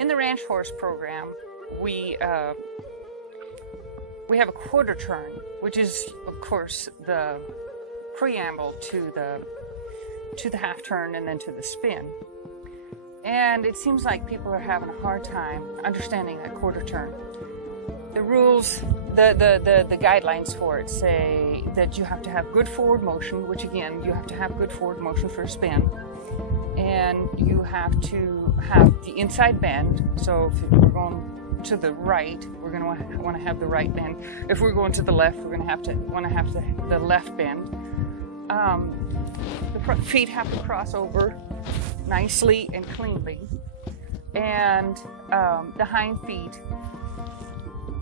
In the ranch horse program, we have a quarter turn, which is, of course, the preamble to the half turn and then to the spin. And it seems like people are having a hard time understanding that quarter turn. The rules, the guidelines for it say that you have to have good forward motion, which again, you have to have good forward motion for a spin. And you have to have the inside bend. So if we're going to the right, we're going to want to have the right bend. If we're going to the left, we're going to want to have the left bend. The front feet have to cross over nicely and cleanly. And the hind feet,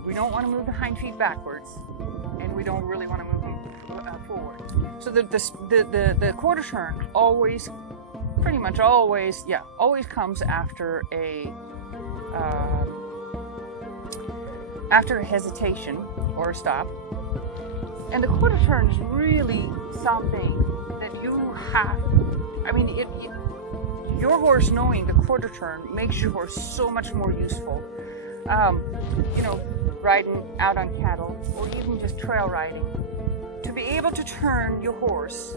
we don't want to move the hind feet backwards, and we don't really want to move them forward. So the quarter turn always, pretty much always, always comes after a hesitation or a stop. And the quarter turn is really something that you have, your horse knowing the quarter turn makes your horse so much more useful. Riding out on cattle or even just trail riding. To be able to turn your horse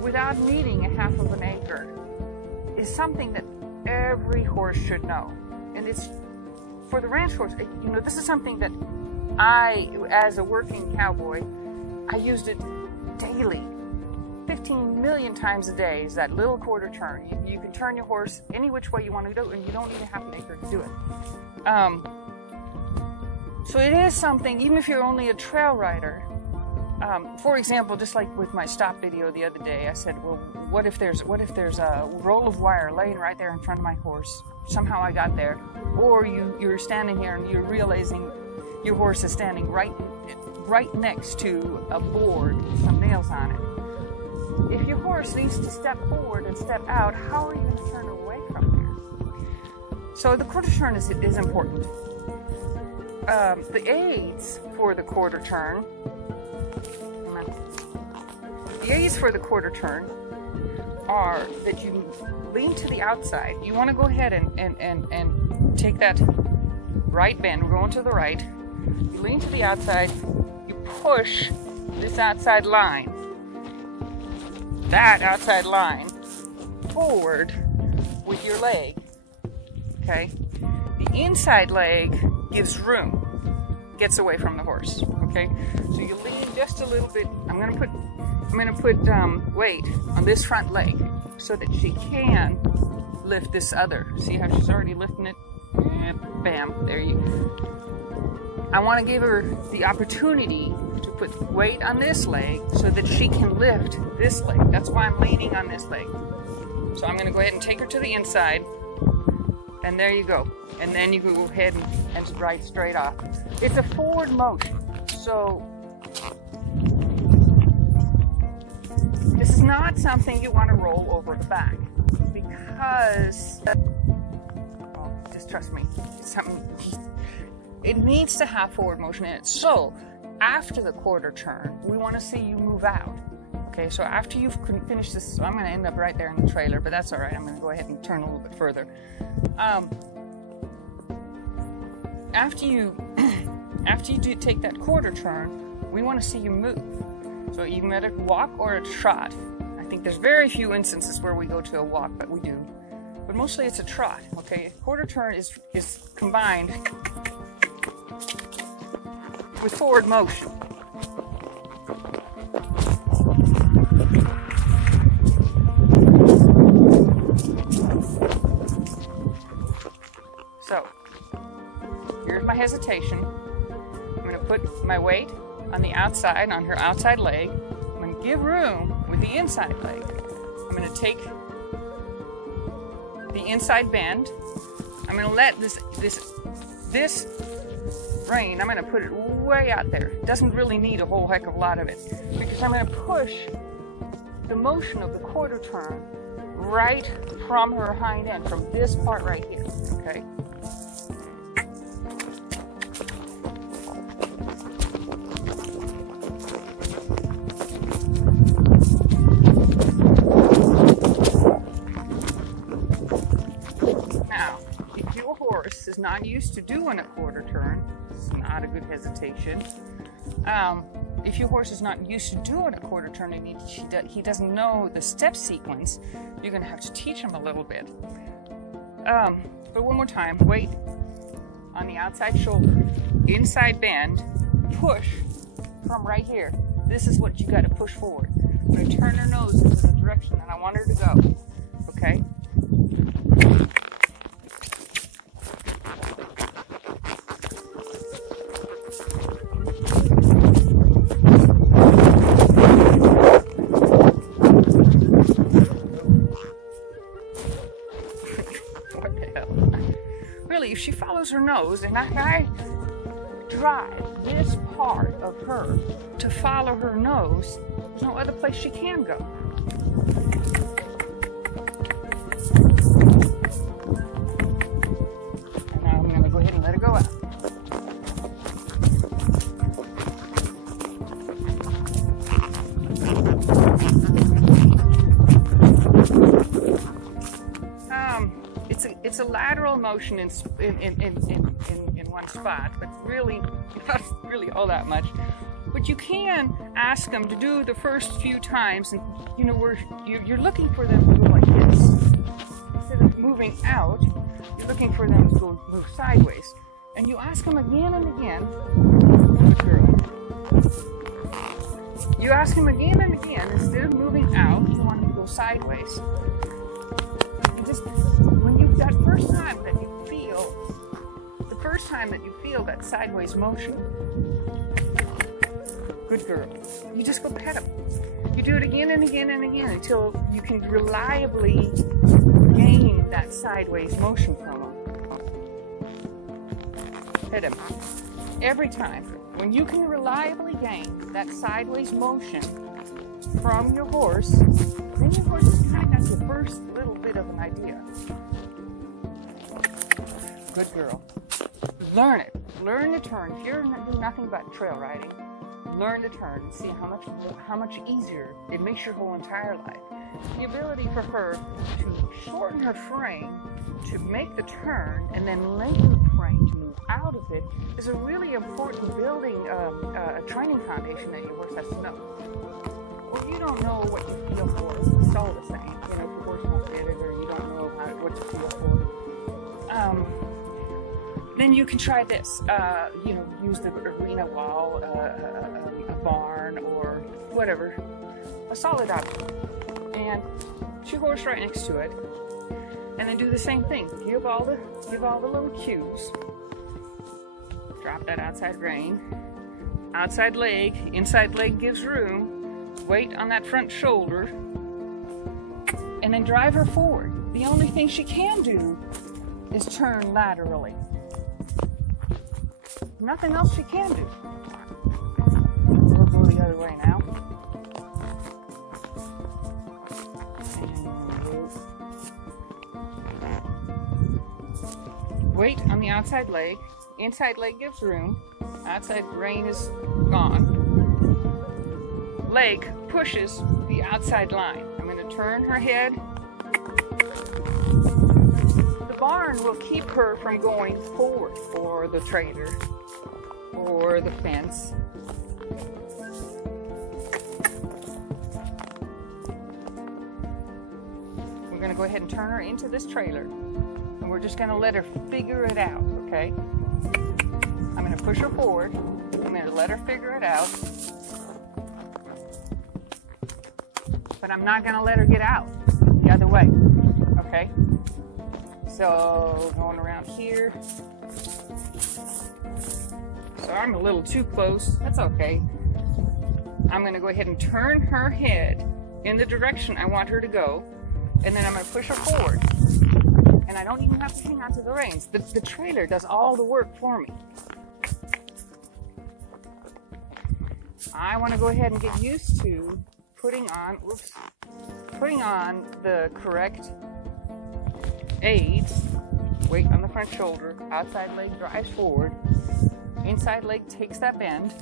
without needing a half of an acre is something that every horse should know. And it's for the ranch horse, this is something that I, as a working cowboy, I used it daily. 15 million times a day is that little quarter turn. You can turn your horse any which way you want to do, and you don't need a half an acre to do it. So it is something, even if you're only a trail rider. For example, just like with my stop video the other day, I said, well, what if there's a roll of wire laying right there in front of my horse? Somehow I got there. Or you're standing here and you're realizing your horse is standing right next to a board with some nails on it. If your horse needs to step forward and step out, how are you going to turn away from there? So the quarter turn is important. The aids for the quarter turn, are that you lean to the outside. You want to go ahead and take that right bend. We're going to the right. You lean to the outside. You push this outside line. That outside line forward with your leg. Okay? The inside leg gives room, gets away from the horse. Okay? So you lean just a little bit. I'm gonna put weight on this front leg so that she can lift this other. See how she's already lifting it? Bam, there you go. I want to give her the opportunity to put weight on this leg so that she can lift this leg. That's why I'm leaning on this leg. So I'm going to go ahead and take her to the inside, and there you go. And then you can go ahead and ride straight off. It's a forward motion, so this is not something you want to roll over the back, because, just trust me, it's something, it needs to have forward motion in it. So after the quarter turn, we want to see you move out. Okay, so after you've finished this, so I'm going to end up right there in the trailer, but that's all right. I'm going to go ahead and turn a little bit further. After you do take that quarter turn, we want to see you move. So you can either walk or a trot. I think there's very few instances where we go to a walk, but we do. But mostly it's a trot. Okay, quarter turn is combined with forward motion. So, here's my hesitation. I'm going to put my weight on the outside, on her outside leg. I'm going to give room with the inside leg. I'm going to take the inside bend. I'm going to let this rein, I'm going to put it way out there. It doesn't really need a whole heck of a lot of it, because I'm going to push the motion of the quarter turn right from her hind end, from this part right here, okay? Now, if you horse is not used to doing a quarter turn, it's not a good hesitation. If your horse is not used to doing a quarter turn and he doesn't know the step sequence, you're going to have to teach him a little bit. But one more time, weight on the outside shoulder, inside bend, push from right here. This is what you got to push forward. I'm going to turn her nose into the direction that I want her to go. Okay? What the hell? Really, if she follows her nose and I drive this part of her to follow her nose, there's no other place she can go. And now I'm going to go ahead and let her go out. It's a lateral motion in one spot, but really not really all that much. But you can ask them to do the first few times, and you know where you're looking for them to go like this. Instead of moving out, you're looking for them to move sideways. And you ask them again and again. You ask them again and again, instead of moving out, you want them to go sideways. You just, when you, that first time that you feel that sideways motion, good girl, you just go pet them. You do it again and again and again until you can reliably gain that sideways motion from them. Pet them. Every time. When you can reliably gain that sideways motion from your horse, then your horse is kind of got the first little bit of an idea. Good girl. Learn it. Learn to turn. If you're doing nothing but trail riding, learn to turn and see how much easier it makes your whole entire life. The ability for her to shorten her frame to make the turn and then lengthen the frame to move out of it is a really important building a training foundation that your horse has to know. Well, you don't know what you feel for. It's all the same. You know, if your horse won't fit it or you don't know what you feel for. Then you can try this. You know, use the arena wall, a barn, or whatever, a solid object, and put your horse right next to it, and then do the same thing. Give all the little cues. Drop that outside rein, outside leg, inside leg gives room. Weight on that front shoulder, and then drive her forward. The only thing she can do is turn laterally. Nothing else she can do. We'll go the other way now. Weight on the outside leg. Inside leg gives room. Outside rein is gone. Leg pushes the outside line. I'm going to turn her head. The barn will keep her from going forward, or the trailer, or the fence. We're going to go ahead and turn her into this trailer, and we're just going to let her figure it out, okay? I'm going to push her forward. I'm going to let her figure it out. But I'm not going to let her get out the other way, okay? So, going around here. So I'm a little too close. That's okay. I'm going to go ahead and turn her head in the direction I want her to go, and then I'm going to push her forward. And I don't even have to hang on to the reins. The trailer does all the work for me. I want to go ahead and get used to putting on the correct aids. Weight on the front shoulder, outside leg drives forward, inside leg takes that bend,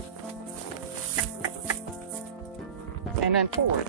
and then forward.